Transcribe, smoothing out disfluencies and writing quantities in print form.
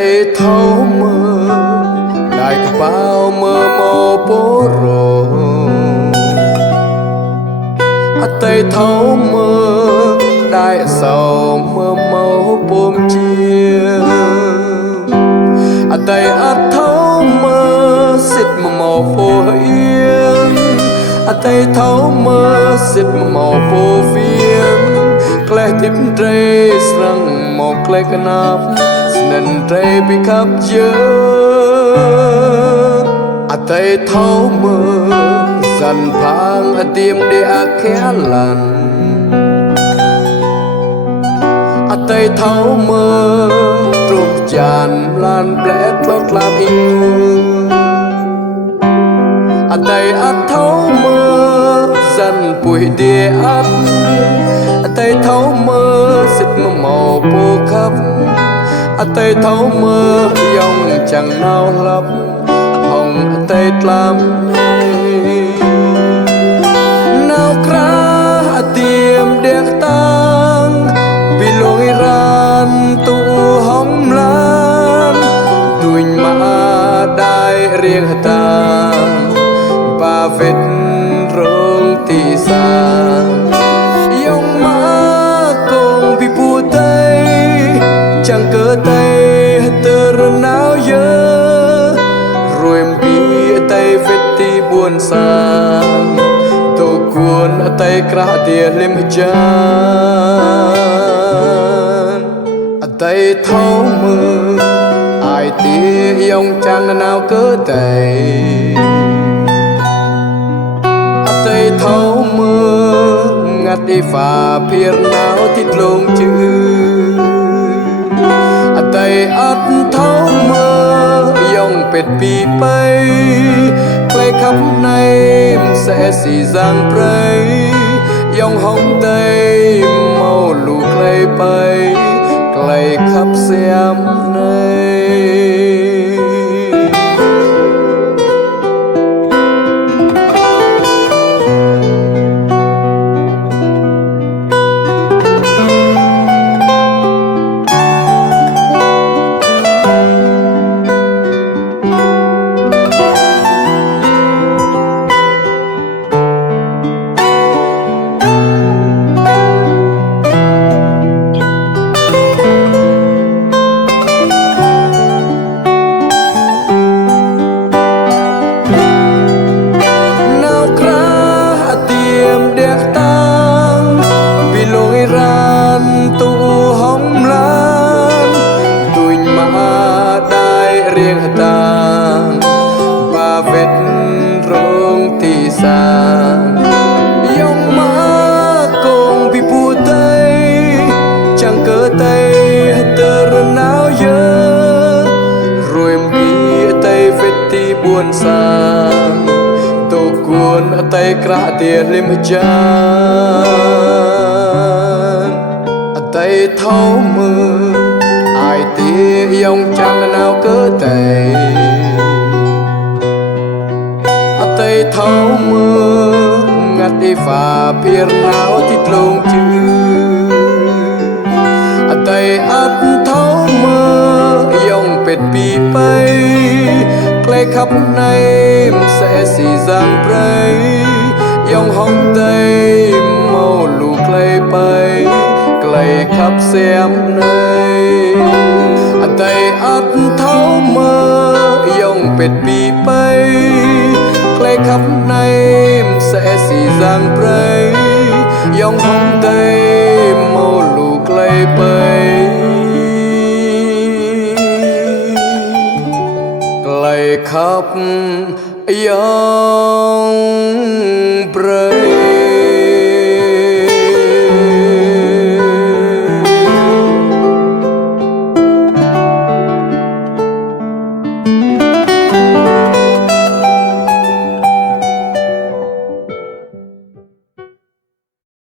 tay thấu mơ đại cả bao mơ màu bố rồ tay thấu mơ đại sầu mơ màu bôm chia tay thấu mơ xịt màu phô yên tay thấu mơ xịt màu phô viên kle tiếp trây sang màu kle canap nên trây bị khắp chớ tay thấu mơ dần phang tiêm để khẽ lần tay thấu mơ trục tràn lan lẽ lót làm in tay thấu mơ dần bụi địa tay thấu mơ xịt màu bô khắp tay thấu mơ dòng chẳng nào lấp hồng tay làm nào khá tiêm đẹp tăng vì lối ran tu hóng lan đuôi mà đai riêng ta và vết rong tì xa dòng má cùng vì bù tay chẳng cỡ tay tơ nào dơ rồi bị tay vết tì buồn xa tô cuốn tay kra tia lim chan tay thấu mơ ai tia yong chẳng nào cỡ tay tay thấu mơ ngắt đi phà phiền nào thịt lông chữ tay thấu mơ yong pet pi bay play khắp nay sẽ xì giang prey yong hong tay màu lù clay bay clay khắp xem nay và vết rong tì xa dòng má cùng bị bù tay chẳng cỡ tay tơ nào dơ rồi bị tay vết tì buồn xa tô cuốn tay kra tia lim chan tay thấu mơ ai tia yong chẳng nào cỡ tay tay thấu mơ ngắt đi phà phiền nào thịt lông chữ tay thấu mơ yong pet pi bay clay khắp nay sẽ xì giang prey yong hong tay màu lù clay bay clay khắp xem nay tay thấu mơ yong pet pi bay clay khắp nay sẽ xì giang prey yong hong tay màu lù clay bay clay khắp